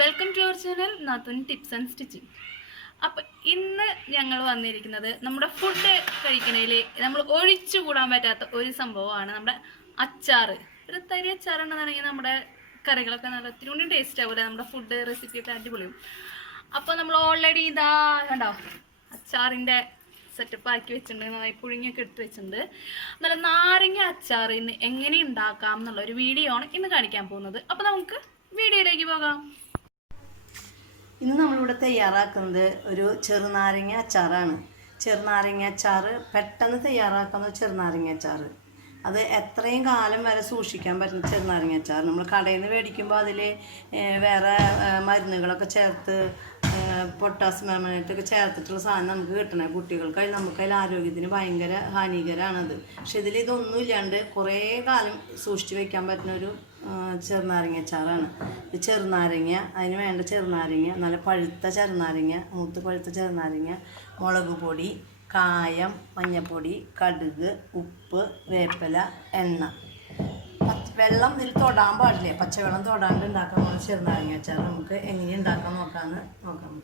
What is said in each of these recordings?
Welcome to our channel നാത്തുൻ tips and stitching. അപ്പം ഇന്ന് ഞങ്ങൾ വന്നിരിക്കുന്നത് നമ്മുടെ ഫുഡ് കഴിക്കണതിൽ നമ്മൾ ഒഴിച്ചുകൂടാൻ പറ്റാത്ത ഒരു സംഭവമാണ് നമ്മുടെ അച്ചാർ. ഒരു തരി അച്ചാറുണ്ടെന്നുണ്ടെങ്കിൽ നമ്മുടെ കറികളൊക്കെ നല്ല ഒത്തിരി കൂടി ടേസ്റ്റ് ആവില്ല, നമ്മുടെ ഫുഡ് റെസിപ്പിയൊക്കെ അടിപൊളിയും. അപ്പോൾ നമ്മൾ ഓൾറെഡി ഇതാ കണ്ടോ അച്ചാറിൻ്റെ സെറ്റപ്പ് ആക്കി വെച്ചിട്ടുണ്ട്, നന്നായി പുഴുങ്ങിയൊക്കെ എടുത്ത് വെച്ചിട്ടുണ്ട്. നല്ല നാരങ്ങ അച്ചാർ ഇന്ന് എങ്ങനെ ഉണ്ടാക്കാം എന്നുള്ളൊരു വീഡിയോ ആണ് ഇന്ന് കാണിക്കാൻ പോകുന്നത്. അപ്പോൾ നമുക്ക് വീഡിയോയിലേക്ക് പോകാം. ഇന്ന് നമ്മളിവിടെ തയ്യാറാക്കുന്നത് ഒരു ചെറുനാരങ്ങ അച്ചാറാണ്. ചെറുനാരങ്ങ അച്ചാർ പെട്ടെന്ന് തയ്യാറാക്കുന്ന ചെറുനാരങ്ങ അച്ചാർ, അത് എത്രയും കാലം വരെ സൂക്ഷിക്കാൻ പറ്റുന്ന ചെറുനാരങ്ങ അച്ചാർ. നമ്മൾ കടയിൽ നിന്ന് മേടിക്കുമ്പോൾ അതിൽ വേറെ മരുന്നുകളൊക്കെ ചേർത്ത് പൊട്ടാസ്യം പെർമനേറ്റൊക്കെ ചേർത്തിട്ടുള്ള സാധനം നമുക്ക് കിട്ടണേ കുട്ടികൾക്ക്, നമുക്ക് അതിൽ ആരോഗ്യത്തിന് ഭയങ്കര ഹാനികരമാണത്. പക്ഷെ ഇതൊന്നും ഇല്ലാണ്ട് കുറേ കാലം സൂക്ഷിച്ച് വയ്ക്കാൻ പറ്റുന്ന ഒരു ചെറുനാരങ്ങ അച്ചാറാണ്. ഇത് ചെറുനാരങ്ങ, അതിന് വേണ്ട ചെറുനാരങ്ങ നല്ല പഴുത്ത ചെറുനാരങ്ങ, മൂത്ത് പഴുത്ത ചെറുനാരങ്ങ, മുളക് പൊടി, കായം, മഞ്ഞൾപ്പൊടി, കടുക്, ഉപ്പ്, വേപ്പില, എണ്ണ. വെള്ളം ഇതിൽ തൊടാൻ പാടില്ല, പച്ചവെള്ളം തൊടാണ്ട് ഉണ്ടാക്കാൻ പോകുന്ന ചെറുനാരങ്ങ അച്ചാർ നമുക്ക് എങ്ങനെ ഉണ്ടാക്കാൻ നോക്കാം.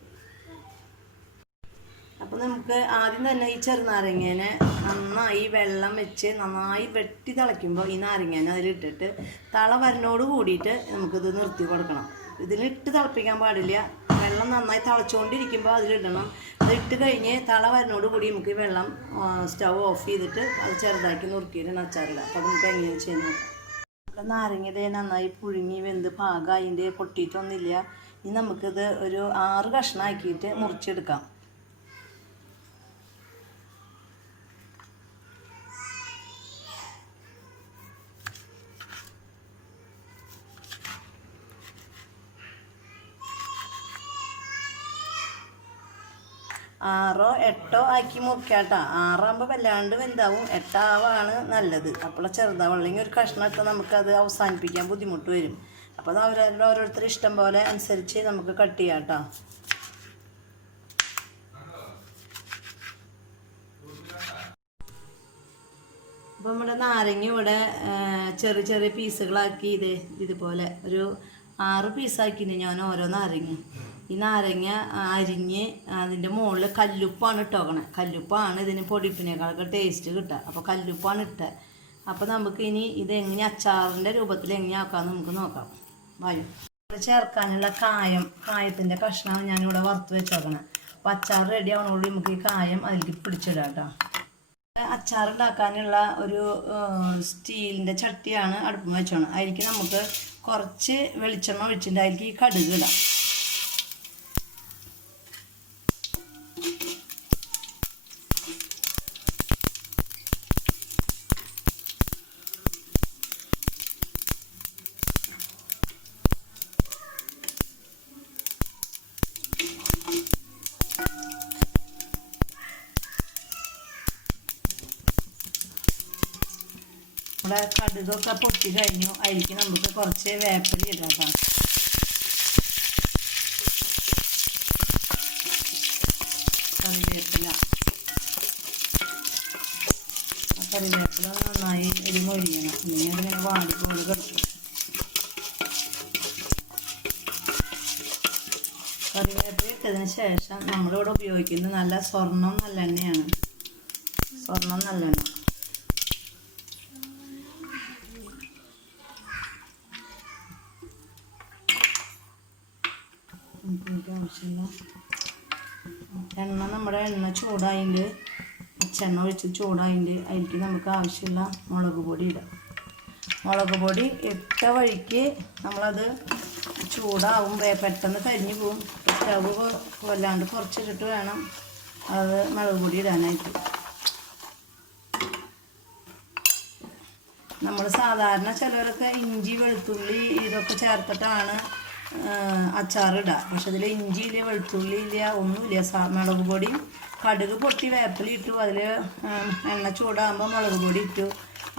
അപ്പോൾ നമുക്ക് ആദ്യം തന്നെ ഈ ചെറുനാരങ്ങേനെ നന്നായി വെള്ളം വെച്ച് നന്നായി വെട്ടി തിളയ്ക്കുമ്പോൾ ഈ നാരങ്ങേനെ അതിലിട്ടിട്ട് തള വരനോട് കൂടിയിട്ട് നമുക്കിത് നിർത്തി കൊടുക്കണം. ഇതിലിട്ട് തിളപ്പിക്കാൻ പാടില്ല, വെള്ളം നന്നായി തിളച്ചുകൊണ്ടിരിക്കുമ്പോൾ അതിലിടണം. അതിട്ട് കഴിഞ്ഞ് തള വരനോട് കൂടി നമുക്ക് ഈ വെള്ളം സ്റ്റവ് ഓഫ് ചെയ്തിട്ട് അത് ചെറുതാക്കി നുറുക്കിയിട്ട് അച്ചാറില്ല. അപ്പോൾ നമുക്ക് എങ്ങനെ ചെയ്യുന്നു. നാരങ്ങ നന്നായി പുഴുങ്ങി വെന്ത് പാകം അതിൻ്റെ പൊട്ടിയിട്ടൊന്നുമില്ല. ഇനി നമുക്കിത് ഒരു 6 കഷ്ണമാക്കിയിട്ട് മുറിച്ചെടുക്കാം. ആറോ എട്ടോ ആക്കി മുറിക്കാട്ടോ. 6 ആകുമ്പോൾ വല്ലാണ്ട് വലുതാവും, 8 ആവാണ് നല്ലത്. അപ്പോൾ ചെറുതാവും, അല്ലെങ്കിൽ ഒരു കഷ്ണം ഇട്ട് നമുക്കത് അവസാനിപ്പിക്കാൻ ബുദ്ധിമുട്ട് വരും. അപ്പോൾ അത് അവരവരുടെ ഓരോരുത്തർ ഇഷ്ടം പോലെ അനുസരിച്ച് നമുക്ക് കട്ട് ചെയ്യാം കേട്ടോ. അപ്പോൾ നമ്മുടെ നാരങ്ങ ഇവിടെ ചെറിയ ചെറിയ പീസുകളാക്കി ഇതുപോലെ ഒരു 6 പീസാക്കിന് ഞാൻ ഓരോ നാരങ്ങ. ഈ നാരങ്ങ അരിഞ്ഞ് അതിൻ്റെ മുകളിൽ കല്ലുപ്പാണ് ഇട്ടോക്കണേ. കല്ലുപ്പാണ് ഇതിന് പൊടിപ്പിനേക്കാളൊക്കെ ടേസ്റ്റ് കിട്ടുക. അപ്പോൾ കല്ലുപ്പാണ് ഇട്ടത്. അപ്പോൾ നമുക്ക് ഇനി ഇത് എങ്ങനെ അച്ചാറിൻ്റെ രൂപത്തിൽ എങ്ങനെ ആക്കാമെന്ന് നമുക്ക് നോക്കാം. വായും ചേർക്കാനുള്ള കായത്തിൻ്റെ കഷ്ണമാണ് ഞാനിവിടെ വറുത്ത് വെച്ചോക്കണേ. അപ്പോൾ അച്ചാർ റെഡി ആവണോട് നമുക്ക് ഈ കായം അതിലേക്ക് പിടിച്ചിടാം കേട്ടോ. അച്ചാറുണ്ടാക്കാനുള്ള ഒരു സ്റ്റീലിൻ്റെ ചട്ടിയാണ് അടുപ്പം വെച്ചോണം. അതിലേക്ക് നമുക്ക് കുറച്ച് വെളിച്ചെണ്ണ ഒഴിച്ചിട്ട് അതിലേക്ക് ഈ കടുക് ഇടാം. നമ്മുടെ കടുകൊക്കെ പൊട്ടി കഴിഞ്ഞു. അതിലേക്ക് നമുക്ക് കുറച്ച് വേപ്പില ഇടാം കേട്ടോ. കറിവേപ്പില നന്നായി മൊരിയണം, ഇങ്ങനെ അതിങ്ങനെ വാടിക്കൊണ്ട് കിടക്കും. കറിവേപ്പില ഇട്ടതിന് ശേഷം നമ്മളിവിടെ ഉപയോഗിക്കുന്നത് നല്ല സ്വർണ്ണം നല്ലെണ്ണയാണ്. സ്വർണ്ണം നല്ലെണ്ണ ആവശ്യമില്ല. നമ്മുടെ എണ്ണ ചൂടായിട്ട് പച്ചെണ്ണ ഒഴിച്ച് ചൂടായിട്ട് അതിലേക്ക് നമുക്ക് ആവശ്യമുള്ള മുളക് പൊടി ഇടാം. മുളക് പൊടി ഇട്ട വഴിക്ക് നമ്മളത് ചൂടാവുമ്പോൾ പെട്ടെന്ന് കരിഞ്ഞു പോവും. സ്റ്റവ് വല്ലാണ്ട് കുറച്ചിട്ടിട്ട് വേണം അത് മുളക് പൊടി ഇടാനായിട്ട്. നമ്മൾ സാധാരണ ചിലരൊക്കെ ഇഞ്ചി വെളുത്തുള്ളി ഇതൊക്കെ ചേർത്തിട്ടാണ് അച്ചാറിടുക. പക്ഷെ അതിൽ ഇഞ്ചിയില്ല, വെളുത്തുള്ളി ഇല്ല, ഒന്നുമില്ല. മുളക് പൊടിയും കടുക് പൊട്ടി വേപ്പില ഇട്ടു. അതിൽ എണ്ണ ചൂടാകുമ്പോൾ മുളക് പൊടി ഇട്ടു.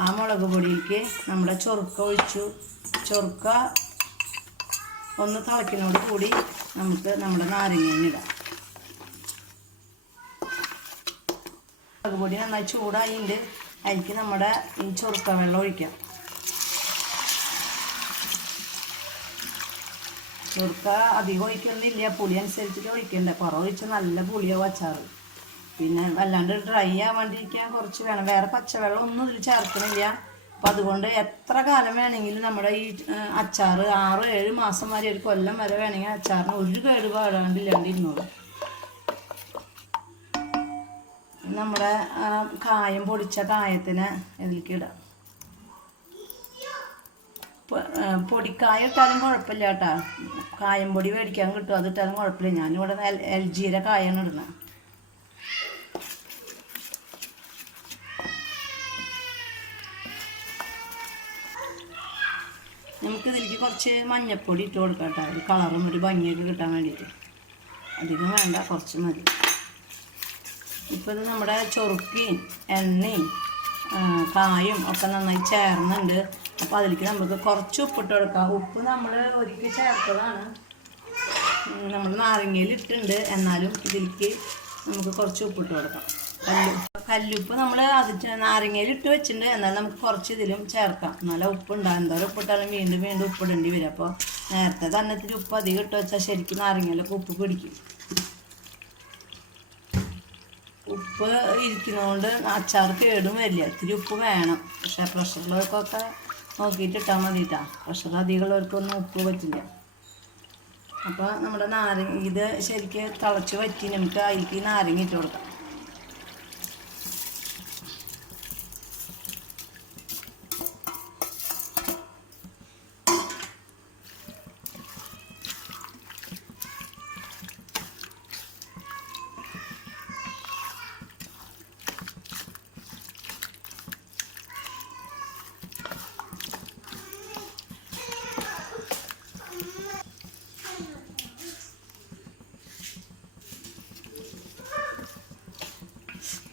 ആ മുളക് പൊടിക്ക് നമ്മുടെ ചൊറുക്ക ഒഴിച്ചു. ചൊറുക്ക ഒന്ന് തിളക്കിനോട് കൂടി നമുക്ക് നമ്മുടെ നാരങ്ങയിടാം. മുളക് പൊടി നന്നായി ചൂടായിട്ട് അതിലേക്ക് നമ്മുടെ ഈ ചൊറുക്ക വെള്ളം ഒഴിക്കാം. ചൊറുക്ക അധികം ഒഴിക്കുന്നില്ല, പുളി അനുസരിച്ചിട്ട് ഒഴിക്കണ്ട. കുറവ് ഒഴിച്ചാൽ നല്ല പുളിയാവും അച്ചാർ. പിന്നെ അല്ലാണ്ട് ഡ്രൈ ആവാണ്ടിരിക്കാൻ കുറച്ച് വേണം. വേറെ പച്ചവെള്ളം ഒന്നും ഇതിൽ ചേർക്കണില്ല. അപ്പം അതുകൊണ്ട് എത്ര കാലം വേണമെങ്കിലും നമ്മുടെ ഈ അച്ചാർ 6-7 മാസം വരെ, ഒരു കൊല്ലം വരെ വേണമെങ്കിൽ അച്ചാറിന് ഒരു കേടുപാടാണ്ടില്ലാണ്ടിരുന്നോളൂ. നമ്മുടെ കായം പൊടിച്ച കായത്തിന് ഇതിലേക്ക് ഇടാം. പൊടിക്കായ ഇട്ടാലും കുഴപ്പമില്ല കേട്ടോ. കായം പൊടി മേടിക്കാൻ കിട്ടും, അത് ഇട്ടാലും കുഴപ്പമില്ല. ഞാനിവിടെ LGയുടെ കായാണ് ഇടുന്നത്. നമുക്ക് ഇതിലേക്ക് കുറച്ച് മഞ്ഞൾപ്പൊടി ഇട്ട് കൊടുക്കാം കേട്ടോ, ഒരു കളറും ഒരു ഭംഗിയൊക്കെ കിട്ടാൻ വേണ്ടിയിട്ട്. അധികം വേണ്ട, കുറച്ച് മതി. ഇപ്പോൾ ഇത് നമ്മുടെ ചൊറുക്കയും എണ്ണയും കായും ഒക്കെ നന്നായി ചേർന്നുണ്ട്. അപ്പോൾ അതിലേക്ക് നമുക്ക് കുറച്ച് ഉപ്പിട്ട് കൊടുക്കാം. ഉപ്പ് നമ്മൾ ഒരിക്കൽ ചേർത്തതാണ്, നമ്മൾ നാരങ്ങയിൽ ഇട്ടുണ്ട്. എന്നാലും ഇതിലേക്ക് നമുക്ക് കുറച്ച് ഉപ്പിട്ട് കൊടുക്കാം. കല്ലുപ്പ് നമ്മൾ അത് നാരങ്ങയിൽ ഇട്ട് വെച്ചിട്ടുണ്ട്. എന്നാലും നമുക്ക് കുറച്ച് ഇതിലും ചേർക്കാം, നല്ല ഉപ്പുണ്ടാകും. എന്തോരം ഉപ്പിട്ടാലും വീണ്ടും വീണ്ടും ഉപ്പിടേണ്ടി വരും. അപ്പോൾ നേരത്തെ തന്നെ ഇത്തിരി ഉപ്പ് അധികം ഇട്ട് വെച്ചാൽ ശരിക്കും നാരങ്ങയിലൊക്കെ ഉപ്പ് പിടിക്കും. ഉപ്പ് ഇരിക്കുന്നതുകൊണ്ട് അച്ചാർ കേടും വരില്ല. ഇത്തിരി ഉപ്പ് വേണം. പക്ഷേ പ്രഷറിലൊക്കെ നോക്കിയിട്ട് ഇട്ടാൽ മതിയിട്ടാ. പ്രഷർ അധികമുള്ളവർക്കൊന്നും ഉപ്പ് പറ്റില്ല. അപ്പോൾ നമ്മുടെ നാരങ്ങ ഇത് ശരിക്കും തിളച്ച് വറ്റി നമുക്ക് അതിലേക്ക് നാരങ്ങ ഇട്ട് കൊടുക്കാം.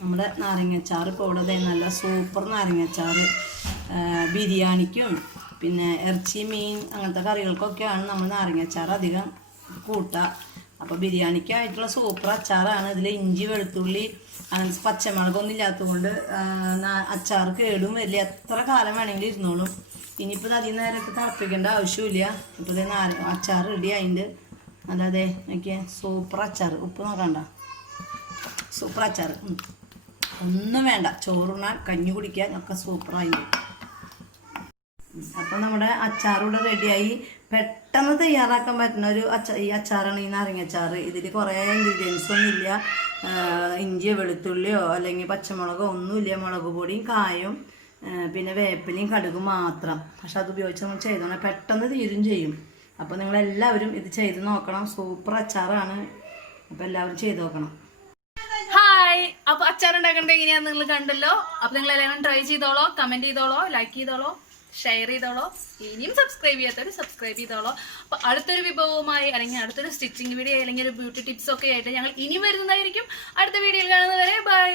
നമ്മുടെ നാരങ്ങച്ചാറ് ഇപ്പോൾ ഇവിടെ നല്ല സൂപ്പർ നാരങ്ങച്ചാർ ബിരിയാണിക്കും പിന്നെ ഇറച്ചി മീൻ അങ്ങനത്തെ കറികൾക്കൊക്കെയാണ് നമ്മൾ നാരങ്ങച്ചാർ അധികം കൂട്ടുക. അപ്പോൾ ബിരിയാണിക്കായിട്ടുള്ള സൂപ്പർ അച്ചാറാണ്. ഇതിൽ ഇഞ്ചി വെളുത്തുള്ളി അങ്ങനത്തെ പച്ചമുളകൊന്നും ഇല്ലാത്തതുകൊണ്ട് അച്ചാർ കേടും വരില്ല, എത്ര കാലം വേണമെങ്കിലും ഇരുന്നോളും. ഇനിയിപ്പോൾ ഇത് അധികം നേരമൊക്കെ തിളപ്പിക്കേണ്ട ആവശ്യമില്ല. ഇപ്പോൾ ഇത് അച്ചാർ റെഡി ആയിട്ടുണ്ട്. അല്ലാതെ നോക്കിയാൽ സൂപ്പർ അച്ചാർ. ഉപ്പ് നോക്കണ്ട, സൂപ്പർ അച്ചാർ. ഒന്നും വേണ്ട, ചോറുണ്ണാൻ കഞ്ഞി കുടിക്കാൻ ഒക്കെ സൂപ്പറായിട്ട്. അപ്പം നമ്മുടെ അച്ചാറിവിടെ റെഡിയായി. പെട്ടെന്ന് തയ്യാറാക്കാൻ പറ്റുന്ന ഒരു ഈ അച്ചാറാണ് ഈ നാരങ്ങച്ചാറ്. ഇതിൽ കുറേ ഇൻഗ്രീഡിയൻസ് ഒന്നും ഇല്ല. ഇഞ്ചിയോ വെളുത്തുള്ളിയോ അല്ലെങ്കിൽ പച്ചമുളകോ ഒന്നുമില്ല. മുളക് പൊടിയും കായും പിന്നെ വേപ്പിലയും കടുകും മാത്രം. പക്ഷെ അത് ഉപയോഗിച്ച് നമ്മൾ ചെയ്തോണം, പെട്ടെന്ന് തീരും ചെയ്യും. അപ്പോൾ നിങ്ങളെല്ലാവരും ഇത് ചെയ്ത് നോക്കണം. സൂപ്പർ അച്ചാറാണ്. അപ്പോൾ എല്ലാവരും ചെയ്ത് നോക്കണം. അപ്പൊ അച്ചാർ ഉണ്ടാക്കേണ്ടത് എങ്ങനെയാന്ന് നിങ്ങൾ കണ്ടല്ലോ. അപ്പൊ നിങ്ങൾ എല്ലാവരും ട്രൈ ചെയ്തോളോ, കമന്റ് ചെയ്തോളോ, ലൈക്ക് ചെയ്തോളോ, ഷെയർ ചെയ്തോളോ. ഇനിയും സബ്സ്ക്രൈബ് ചെയ്യാത്തവർ സബ്സ്ക്രൈബ് ചെയ്തോളോ. അപ്പൊ അടുത്തൊരു വിഭവമായി അല്ലെങ്കിൽ അടുത്തൊരു സ്റ്റിച്ചിങ് വീഡിയോ അല്ലെങ്കിൽ ഒരു ബ്യൂട്ടി ടിപ്സ് ഒക്കെ ആയിട്ട് ഞങ്ങൾ ഇനി വരുന്നതായിരിക്കും. അടുത്ത വീഡിയോയിൽ കാണുന്നവരെ ബൈ.